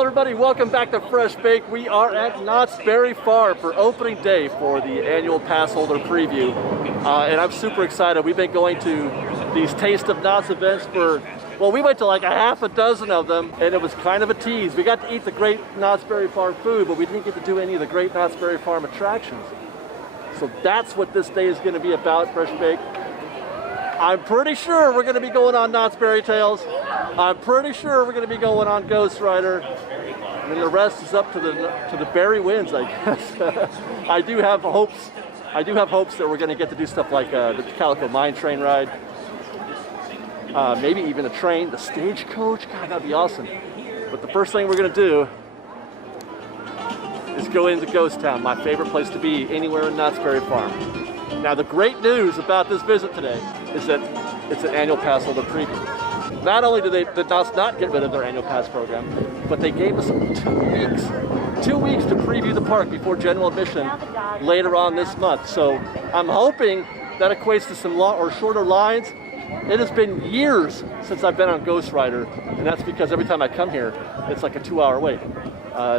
Hello everybody, welcome back to FreshBaked. We are at Knott's Berry Farm for opening day for the annual pass holder preview. And I'm super excited. We've been going to these Taste of Knott's events for, well, we went to like a half a dozen of them, and it was kind of a tease. We got to eat the great Knott's Berry Farm food, but we didn't get to do any of the great Knott's Berry Farm attractions. So that's what this day is going to be about, FreshBaked. I'm pretty sure we're going to be going on Knott's Beary Tales. I'm pretty sure we're going to be going on Ghost Rider. And the rest is up to the Berry wins, I guess. I do have hopes that we're going to get to do stuff like the Calico Mine Train Ride. Maybe even a train, the stagecoach. God, that'd be awesome. But the first thing we're going to do is go into Ghost Town, my favorite place to be anywhere in Knott's Berry Farm. Now, the great news about this visit today is that it's an annual pass holder preview. Not only did Knott's not get rid of their annual pass program, but they gave us 2 weeks. 2 weeks to preview the park before general admission later on this month. So I'm hoping that equates to some shorter lines. It has been years since I've been on Ghost Rider, and that's because every time I come here, it's like a 2-hour wait.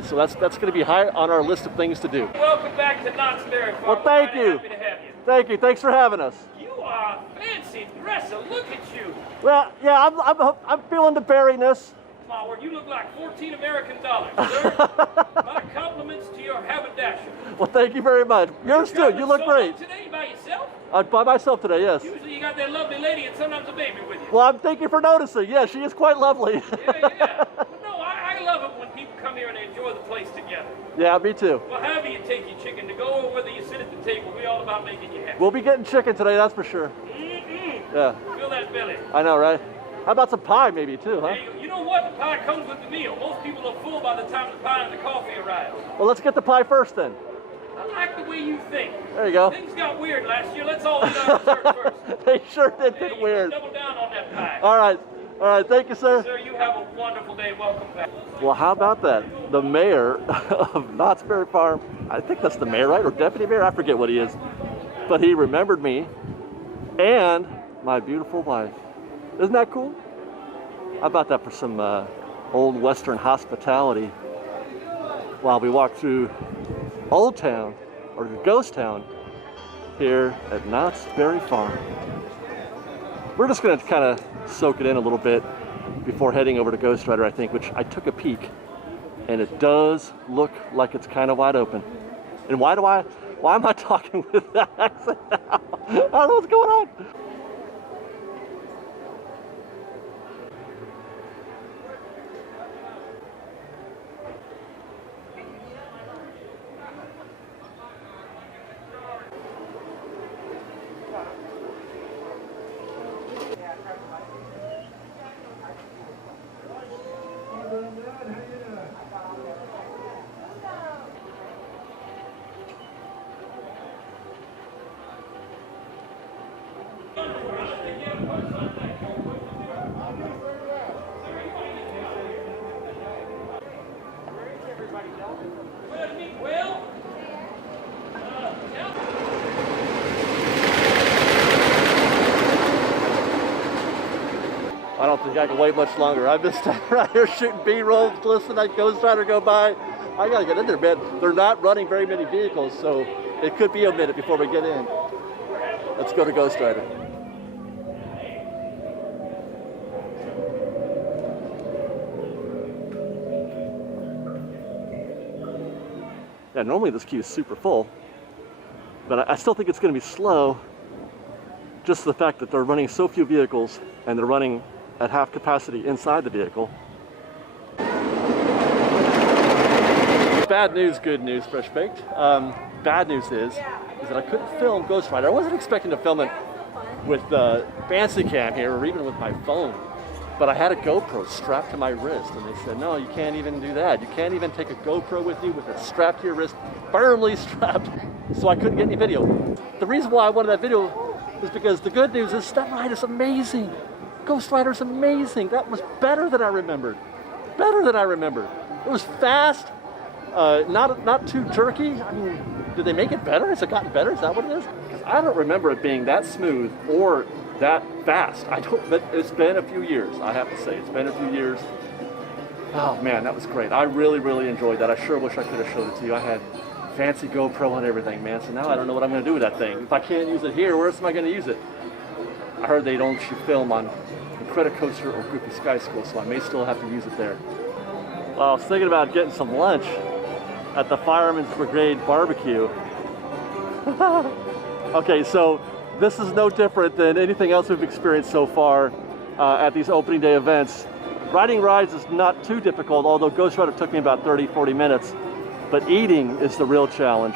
So that's going to be high on our list of things to do. Welcome back to Knott's Berry Farm. Well, thank you. Happy to have you. Thank you. Thanks for having us. You are a fancy dresser. Look at you. Well, yeah, I'm feeling the berryness. Flower, you look like 14 American dollars, sir. My compliments to your haberdasher. Well, thank you very much. Yours too. You look great. Today by yourself? By myself today, yes. Usually you got that lovely lady and sometimes a baby with you. Well, thank you for noticing. Yeah, she is quite lovely. Yeah. But no, I love it when people come here and they enjoy the place together. Yeah, me too. Well, however you take your chicken to go or whether you sit at the table, we're all about making you happy. We'll be getting chicken today, that's for sure. Yeah. Feel that belly. I know, right? How about some pie maybe too, huh? You know what? The pie comes with the meal. Most people are full by the time the pie and the coffee arrive. Well, let's get the pie first then. I like the way you think. There you go. Things got weird last year. Let's all eat our dessert first. They sure did get weird. Double down on that pie. All right. Thank you, sir. Sir, you have a wonderful day. Welcome back. Well, how about that? The mayor of Knott's Berry Farm, I think that's the mayor, right? Or deputy mayor? I forget what he is. But he remembered me and my beautiful wife. Isn't that cool? How about that for some old Western hospitality while we walk through Old Town, or Ghost Town, here at Knott's Berry Farm. We're just going to kind of soak it in a little bit before heading over to Ghost Rider, I think, which I took a peek, and it does look like it's kind of wide open. And why am I talking with that accent now? I don't know what's going on. I don't think I can wait much longer. I've been standing right here shooting B-rolls, listening to that Ghost Rider go by. I gotta get in there, man. They're not running very many vehicles, so it could be a minute before we get in. Let's go to Ghost Rider. Yeah, normally this queue is super full, but I still think it's gonna be slow. Just the fact that they're running so few vehicles and they're running at half capacity inside the vehicle. Bad news, good news, FreshBaked. Bad news is that I couldn't film Ghost Rider. I wasn't expecting to film it with the fancy cam here or even with my phone, but I had a GoPro strapped to my wrist, and they said, no, you can't even do that. You can't even take a GoPro with you with it strapped to your wrist, firmly strapped, so I couldn't get any video. The reason why I wanted that video is because the good news is that ride is amazing. Ghost Rider's amazing. That was better than I remembered. Better than I remembered. It was fast, not too jerky. I mean, did they make it better? Has it gotten better? Is that what it is? Because I don't remember it being that smooth or that fast. But it's been a few years, I have to say. It's been a few years. Oh man, that was great. I really, really enjoyed that. I sure wish I could have showed it to you. I had fancy GoPro and everything, man. So now I don't know what I'm going to do with that thing. If I can't use it here, where else am I going to use it? I heard they don't shoot film on Incredicoaster or Goofy Sky School, so I may still have to use it there. Well, I was thinking about getting some lunch at the Firemans Brigade BBQ. Okay, so this is no different than anything else we've experienced so far at these opening day events. Riding rides is not too difficult, although Ghost Rider took me about 30-40 minutes, but eating is the real challenge.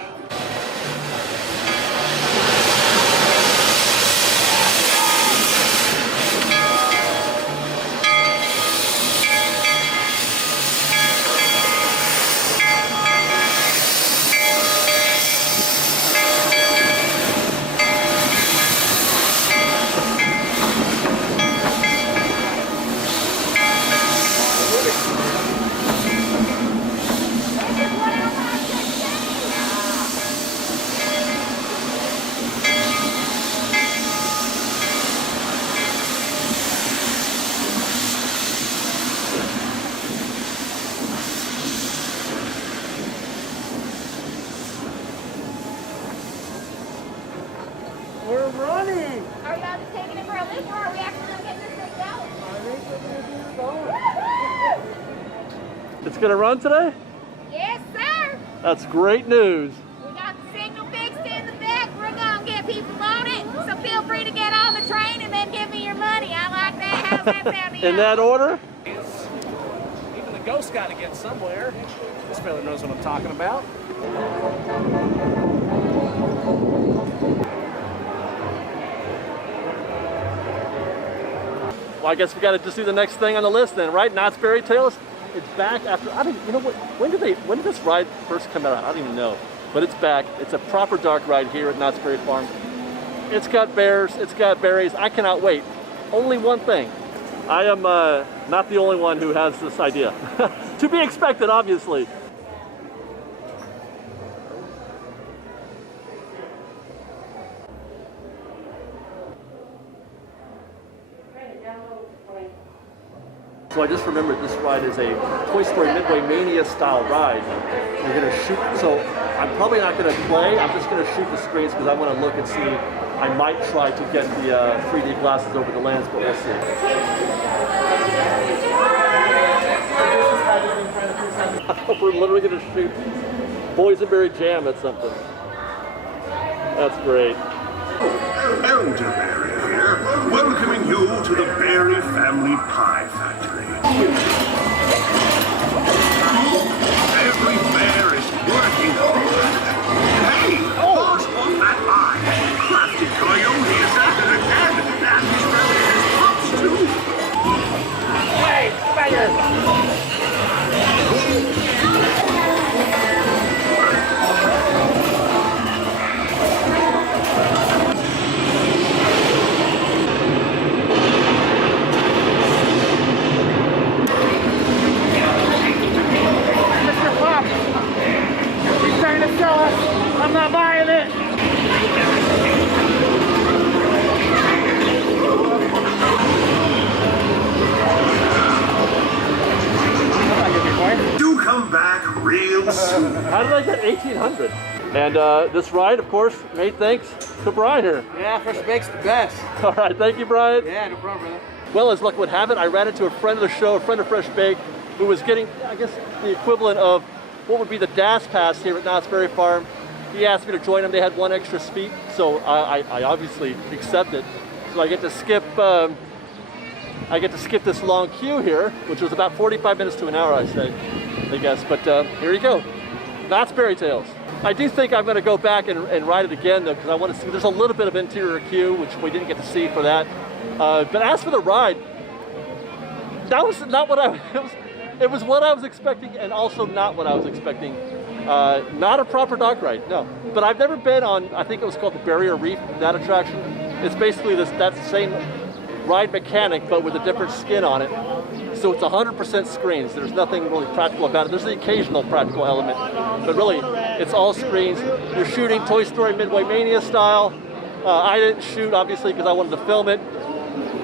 We're running! Are y'all just taking it for a loop, or are we actually going to get this thing going? I think we're going to get it going. It's gonna run today? Yes, sir. That's great news. We got the signal fixed in the back. We're going to get people on it. So feel free to get on the train and then give me your money. I like that. How's that sound to you? In that order? Even the ghost got to get somewhere. This fella knows what I'm talking about. Well, I guess we got to just do the next thing on the list then, right? Knott's Beary Tales. It's back after, I don't, you know what, when did this ride first come out? I don't even know, but it's back. It's a proper dark ride here at Knott's Berry Farm. It's got bears, it's got berries. I cannot wait. Only one thing. I am not the only one who has this idea. To be expected, obviously. So I just remembered this ride is a Toy Story Midway Mania style ride. We're gonna shoot, so I'm probably not gonna play, I'm just gonna shoot the screens because I wanna look and see. I might try to get the 3D glasses over the lens, but we'll see. We're literally gonna shoot boysenberry jam at something. That's great. Elder Beary here, welcoming you to the Beary Family Pie Factory. Every bear is working hard. Hey, boss on that eye. Crafty Coyote is at it again, and he's wearing his pops too. Hey, fire! I'm not buying it. Do come back real soon. How did I get 1800? And this ride, of course, made thanks to Brian here. Yeah, FreshBaked's the best. All right, thank you, Brian. Yeah, no problem, brother. Well, as luck would have it, I ran into a friend of the show, a friend of FreshBaked, who was getting, I guess, the equivalent of what would be the DAS pass here at Knott's Berry Farm. He asked me to join him. They had one extra seat, so I obviously accepted. So I get to skip this long queue here, which was about 45 minutes to an hour, I guess. But here you go, Knott's Beary Tales. I do think I'm going to go back and ride it again though, because I want to see. There's a little bit of interior queue, which we didn't get to see for that. But as for the ride, that was not what it was what I was expecting, and also not what I was expecting. Not a proper dog ride, no. But I've never been on, I think it was called the Barrier Reef, that attraction. It's basically that same ride mechanic, but with a different skin on it. So it's 100% screens. There's nothing really practical about it. There's the occasional practical element, but really, it's all screens. You're shooting Toy Story Midway Mania style. I didn't shoot, obviously, because I wanted to film it.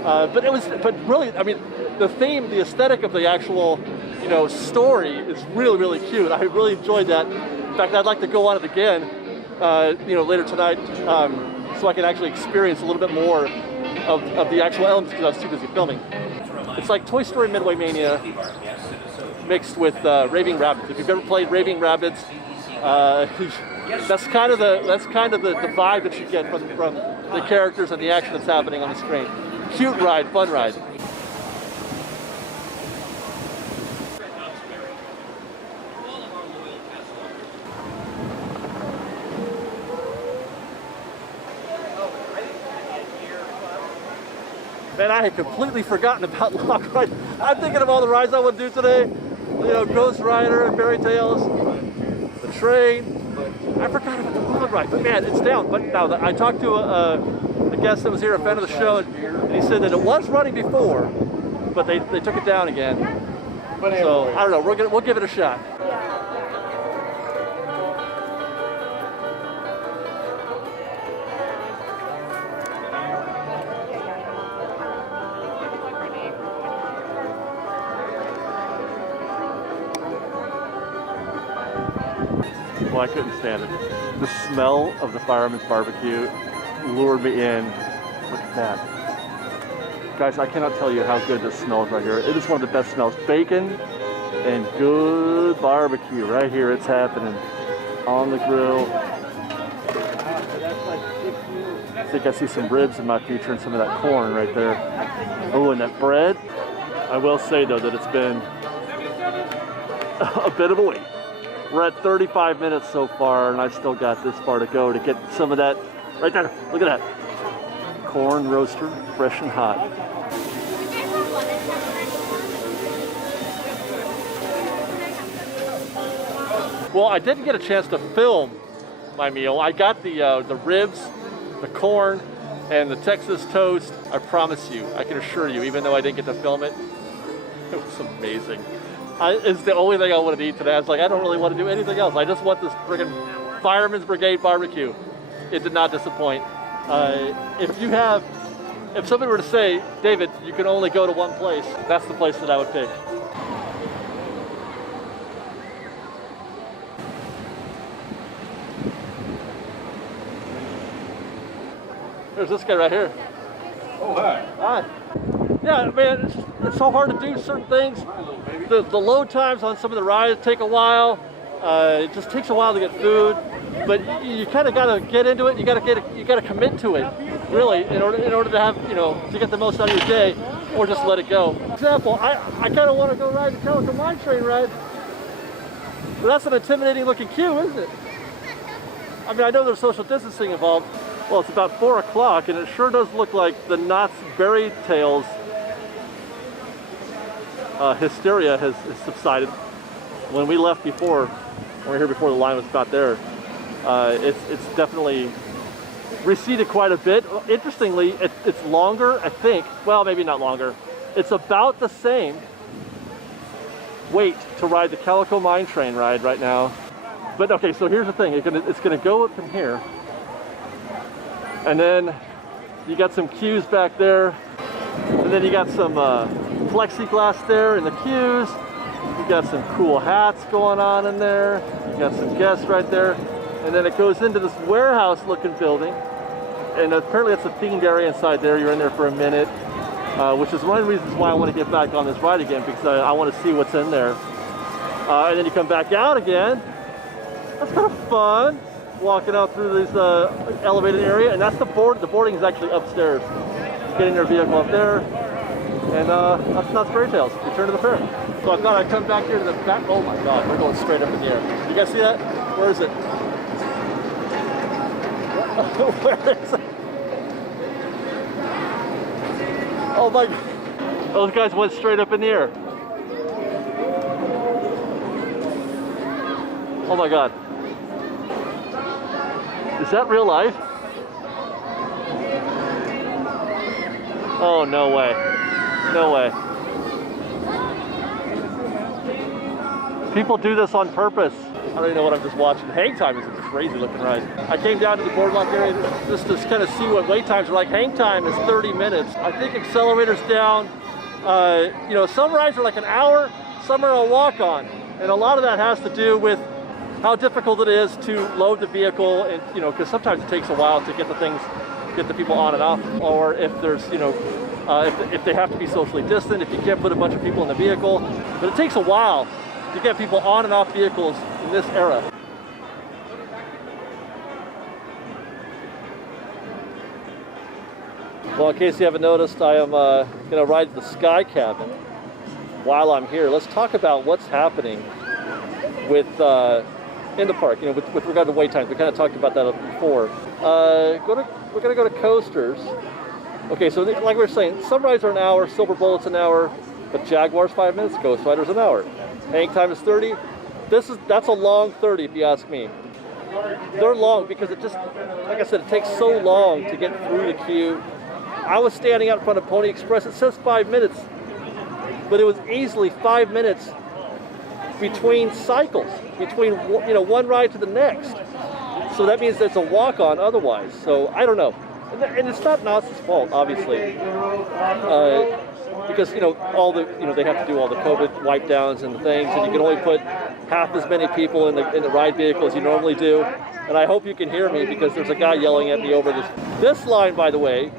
But really, I mean, the theme, the aesthetic of the actual you know, story is really, really cute. I really enjoyed that. In fact, I'd like to go on it again, you know, later tonight, so I can actually experience a little bit more of the actual elements because I was too busy filming. It's like Toy Story Midway Mania mixed with Raving Rabbids. If you've ever played Raving Rabbids, that's kind of the vibe that you get from the characters and the action that's happening on the screen. Cute ride, fun ride. Man, I had completely forgotten about Lock Ride. I'm thinking of all the rides I would do today. You know, Ghost Rider and Beary Tales, the train. I forgot about the Log Ride, but man, it's down. But now I talked to a guest that was here, a friend of the show, and he said that it was running before, but they took it down again. So I don't know. We'll give it a shot. Well, I couldn't stand it. The smell of the Fireman's Barbecue lured me in. Look at that. Guys, I cannot tell you how good this smells right here. It is one of the best smells. Bacon and good barbecue right here. It's happening on the grill. I think I see some ribs in my future and some of that corn right there. Oh, and that bread. I will say, though, that it's been a bit of a wait. We're at 35 minutes so far, and I've still got this far to go to get some of that. Right there, look at that. Corn roaster, fresh and hot. Well, I didn't get a chance to film my meal. I got the ribs, the corn, and the Texas toast. I promise you, I can assure you, even though I didn't get to film it, it was amazing. It's the only thing I wanted to eat today. I was like, I don't really want to do anything else. I just want this friggin' Fireman's Brigade barbecue. It did not disappoint. If somebody were to say, David, you can only go to one place, that's the place that I would pick. There's this guy right here. Oh, hi. Hi. Yeah, man, it's so hard to do certain things. The load times on some of the rides take a while. It just takes a while to get food, but you kind of got to get into it. You got to commit to it, really, in order to have, you know, to get the most out of your day, or just let it go. For example, I kind of want to go ride the Calico Mine Train Ride, but that's an intimidating looking queue, isn't it? I mean, I know there's social distancing involved. Well, it's about 4 o'clock, and it sure does look like the Beary Tales hysteria has subsided. When we left before, when we were here before the line was about there, it's definitely receded quite a bit. Interestingly, it's longer, I think. Well, maybe not longer. It's about the same wait to ride the Calico Mine Train Ride right now. But okay, so here's the thing. It's gonna go up from here, and then you got some queues back there, and then you got some plexiglass there in the queues. You got some cool hats going on in there. You got some guests right there. And then it goes into this warehouse looking building. And apparently it's a themed area inside there. You're in there for a minute, which is one of the reasons why I want to get back on this ride again, because I want to see what's in there. And then you come back out again. That's kind of fun, walking out through this elevated area. And that's the boarding is actually upstairs. Get in your vehicle up there. And that's Beary Tales. Return to the fair. So I thought I'd come back here to the back. Oh my God, we're going straight up in the air. You guys see that? Where is it? Where is it? Oh my God. Those guys went straight up in the air. Oh my God. Is that real life? Oh, no way. No way. People do this on purpose. I don't even know what I'm just watching. Hang time is a crazy looking ride. I came down to the boardwalk area just to kind of see what wait times are like. Hang time is 30 minutes. I think accelerators down. You know, some rides are like an hour, some are a walk-on, and a lot of that has to do with how difficult it is to load the vehicle, and because sometimes it takes a while to get the people on and off, or if there's if they have to be socially distant, if you can't put a bunch of people in the vehicle. But it takes a while to get people on and off vehicles in this era. Well, in case you haven't noticed, I am going to ride the Sky Cabin while I'm here. Let's talk about what's happening with in the park, with regard to wait times. We kind of talked about that before. We're going to go to coasters. Okay, so like we were saying, some rides are an hour, Silver Bullet's an hour, but Jaguar's 5 minutes, Ghost Rider's an hour. Hang time is 30. That's a long 30 if you ask me. They're long because it just, like I said, it takes so long to get through the queue. I was standing out in front of Pony Express. It says 5 minutes, but it was easily 5 minutes between cycles, between one ride to the next. So that means it's a walk-on otherwise. So I don't know, and it's not Knott's fault, obviously, because all the they have to do all the COVID wipe downs and things, and you can only put half as many people in the ride vehicle as you normally do. And I hope you can hear me because there's a guy yelling at me over this line, by the way.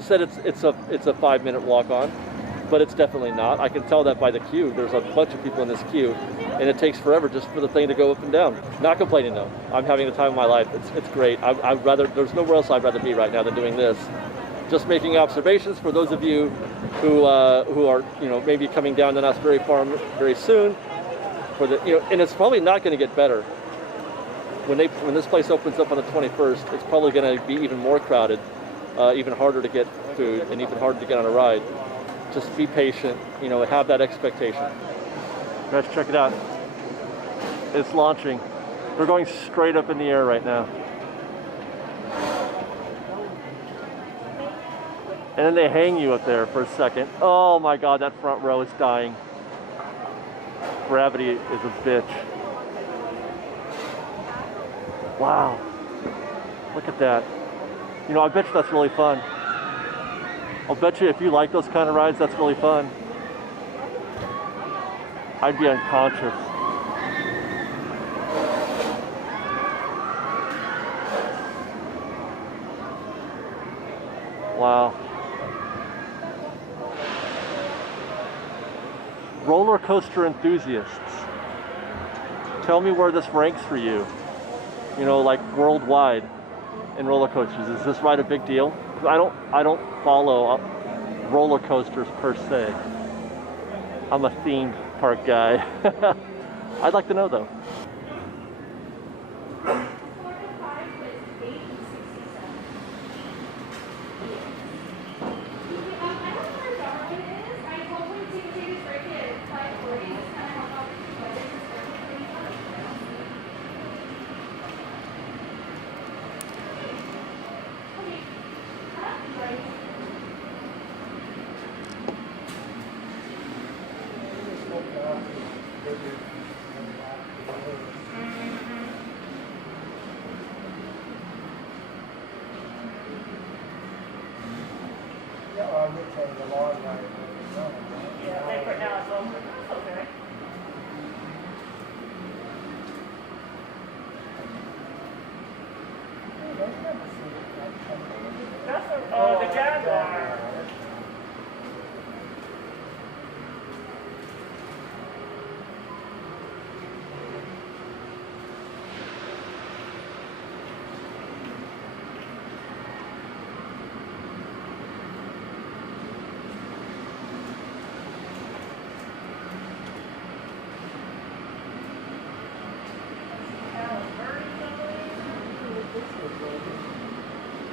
Said it's a 5 minute walk on, but it's definitely not. I can tell that by the queue. There's a bunch of people in this queue, and it takes forever just for the thing to go up and down. Not complaining though. I'm having the time of my life. It's great. I'd rather, there's nowhere else I'd rather be right now than doing this. Just making observations for those of you who are maybe coming down to Knott's Berry Farm very soon. And it's probably not going to get better. When this place opens up on the 21st, it's probably going to be even more crowded. Even harder to get food and even harder to get on a ride. Just be patient, have that expectation. Guys, check it out. It's launching. We're going straight up in the air right now. And then they hang you up there for a second. Oh my God, that front row is dying. Gravity is a bitch. Wow. Look at that. I bet you that's really fun. I'll bet you if you like those kind of rides, that's really fun. I'd be unconscious. Wow. Roller coaster enthusiasts. Tell me where this ranks for you. Like worldwide. In roller coasters, is this ride a big deal? Because I don't follow roller coasters per se. I'm a themed park guy. I'd like to know though. The Jaguar.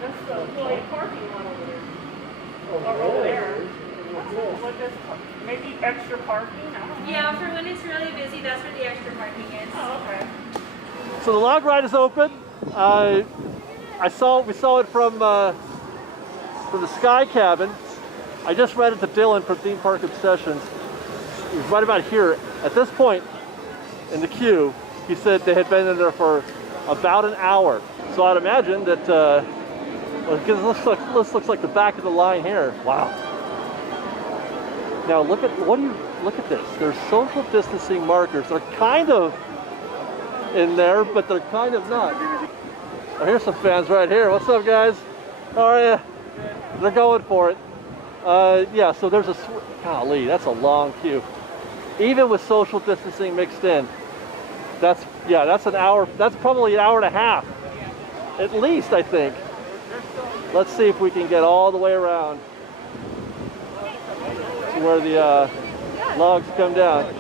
That's the employee parking lot over there. Over there. What this, maybe extra parking? I don't know. Yeah, for when it's really busy, that's where the extra parking is. Oh, okay. So the log ride is open. We saw it from the Sky Cabin. I just read it to Dylan from Theme Park Obsessions. He was right about here. At this point in the queue, he said they had been in there for about an hour. So I'd imagine that, because this looks like the back of the line here. Wow. Now look at, what do you look at this. There's social distancing markers. They're kind of in there, but they're kind of not. Oh, here's some fans right here. What's up, guys? How are you? They're going for it. Yeah, so there's a, golly, that's a long queue. Even with social distancing mixed in, that's an hour, that's probably an hour and a half. At least, I think. Let's see if we can get all the way around to where the logs come down.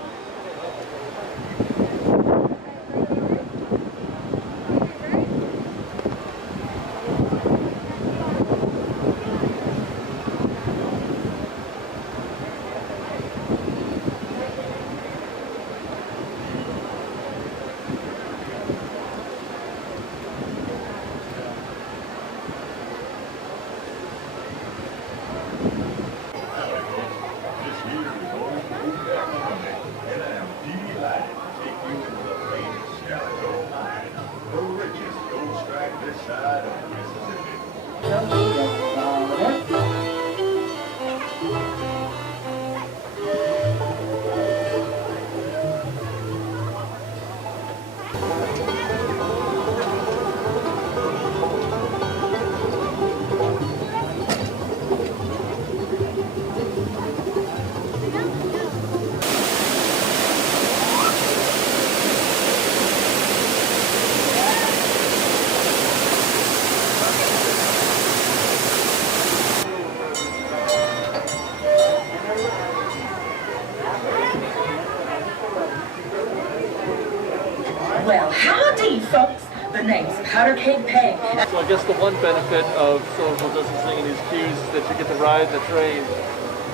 Well, howdy, folks. The name's Powder Keg Peg. So I guess the one benefit of social distancing in these queues is that you get to ride the train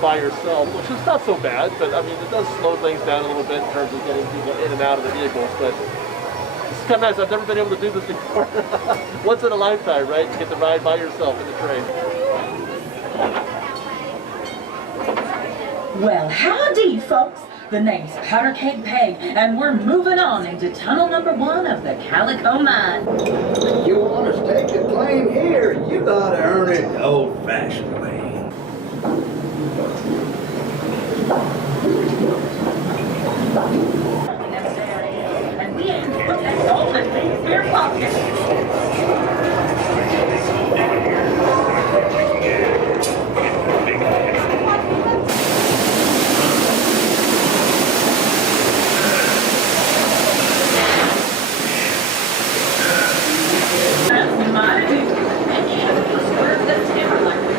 by yourself, which is not so bad, but I mean, it does slow things down a little bit in terms of getting people in and out of the vehicles, but it's kind of nice. I've never been able to do this before. Once in a lifetime, right? You get to ride by yourself in the train. Well, howdy, folks. The name's Powder Keg Peg, and we're moving on into tunnel number 1 of the Calico Mine. You want to stake a claim here, you gotta earn it the old-fashioned way. And we aim to put that golden thing in your pocket. That's my duty. And you swerve the timber like we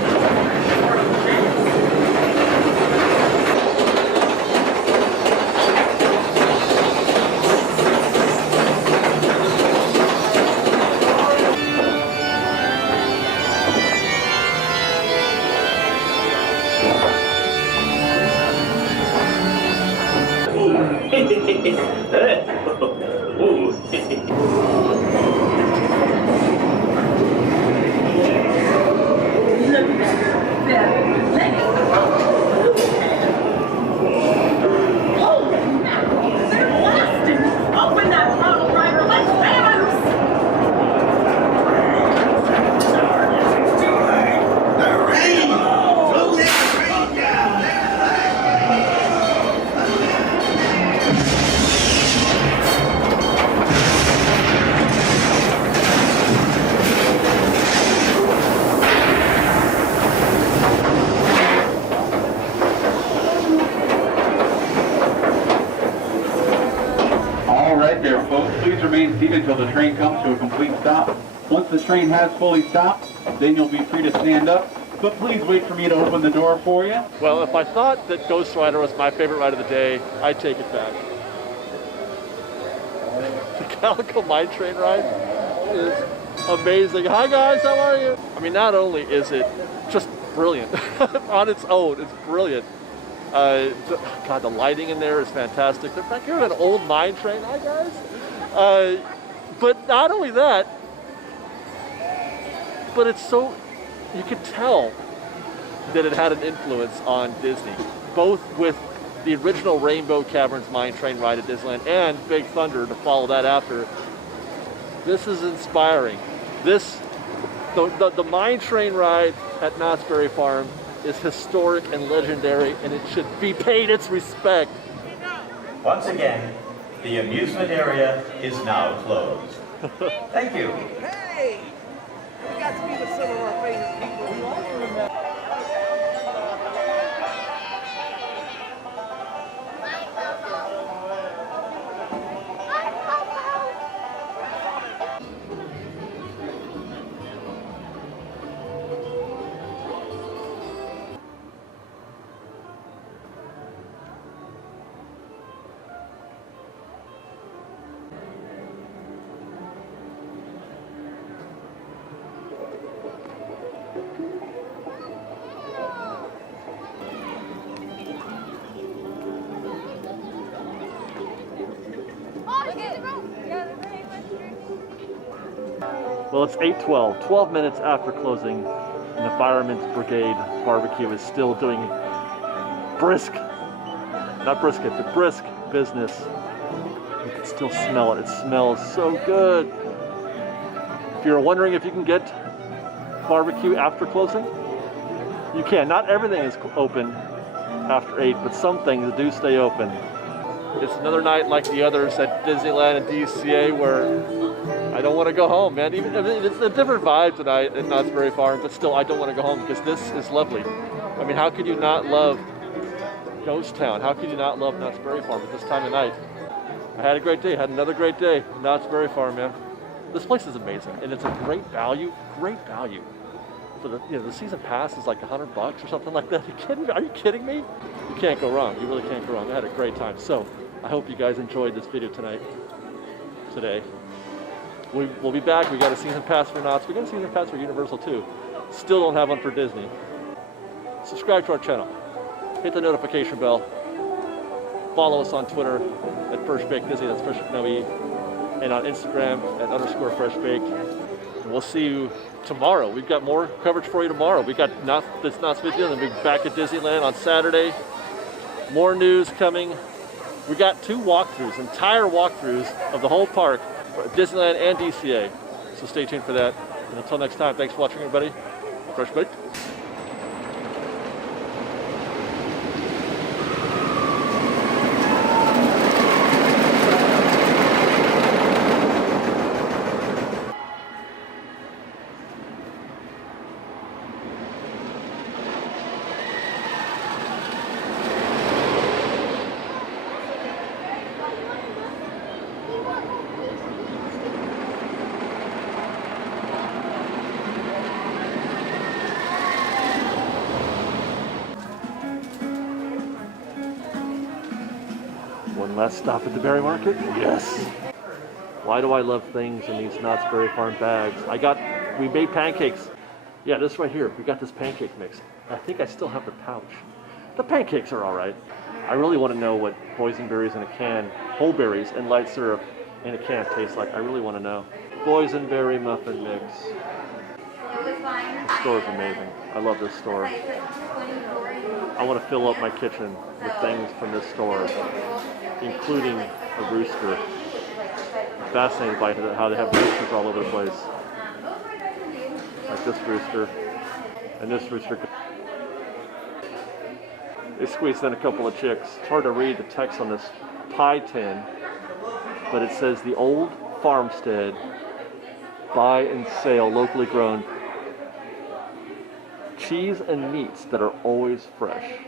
remain seated until the train comes to a complete stop. Once the train has fully stopped, then you'll be free to stand up. But please wait for me to open the door for you. Well, if I thought that Ghost Rider was my favorite ride of the day, I'd take it back. The Calico Mine Train Ride is amazing. Hi guys, how are you? I mean, not only is it just brilliant on its own, it's brilliant. God, the lighting in there is fantastic. They're back here an old mine train. Hi guys. But not only that, but it's so, you could tell that it had an influence on Disney, both with the original Rainbow Caverns Mine Train Ride at Disneyland and Big Thunder to follow that after. This is inspiring. The mine train ride at Knott's Berry Farm is historic and legendary, and it should be paid its respect. Once again, the amusement area is now closed. Thank you. Hey! We got to meet with some of our favorite people. Well, it's 8:12, 12 minutes after closing, and the Firemans Brigade BBQ is still doing brisk, not brisket, but brisk business. You can still smell it. It smells so good. If you're wondering if you can get barbecue after closing, you can. Not everything is open after 8, but some things do stay open. It's another night like the others at Disneyland and DCA where I don't want to go home, man. Even it's a different vibe tonight at Knott's Berry Farm, but still I don't want to go home because this is lovely. I mean, how could you not love Ghost Town? How could you not love Knott's Berry Farm at this time of night? I had a great day, had another great day at Knott's Berry Farm, man. This place is amazing, and it's a great value for the, the season pass is like $100 or something like that. Are you kidding me? You can't go wrong. You really can't go wrong. I had a great time. So I hope you guys enjoyed this video today. We'll be back. We got a season pass for Knott's. We got a season pass for Universal too. Still don't have one for Disney. Subscribe to our channel. Hit the notification bell. Follow us on Twitter at FreshBaked Disney. That's FreshBaked No E. And on Instagram at _FreshBaked. And we'll see you tomorrow. We've got more coverage for you tomorrow. We got this Knott's video, and then we'll be back at Disneyland on Saturday. More news coming. We got 2 walkthroughs, entire walkthroughs of the whole park, Disneyland and DCA. So stay tuned for that. And until next time, thanks for watching, everybody. FreshBaked. One last stop at the berry market? Yes! Why do I love things in these Knott's Berry Farm bags? We made pancakes. Yeah, this right here, we got this pancake mix. I think I still have the pouch. The pancakes are all right. I really want to know what boysenberries in a can, whole berries and light syrup in a can taste like. I really want to know. Boysenberry muffin mix. The store is amazing. I love this store. I want to fill up my kitchen with things from this store, including a rooster. I'm fascinated by how they have roosters all over the place. Like this rooster and this rooster. They squeezed in a couple of chicks. It's hard to read the text on this pie tin, but it says the old farmstead, buy and sale locally grown cheese and meats that are always fresh.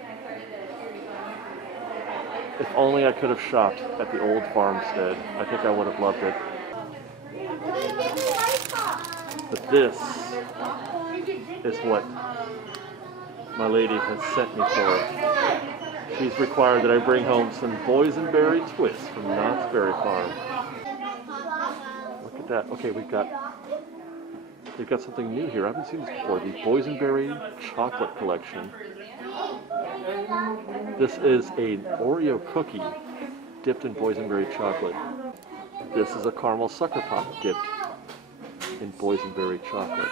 If only I could have shopped at the old farmstead. I think I would have loved it. But this is what my lady has sent me for. She's required that I bring home some boysenberry twists from Knott's Berry Farm. Look at that. Okay, they've got something new here. I haven't seen this before. The boysenberry chocolate collection. This is an Oreo cookie dipped in boysenberry chocolate. This is a caramel sucker pop dipped in boysenberry chocolate.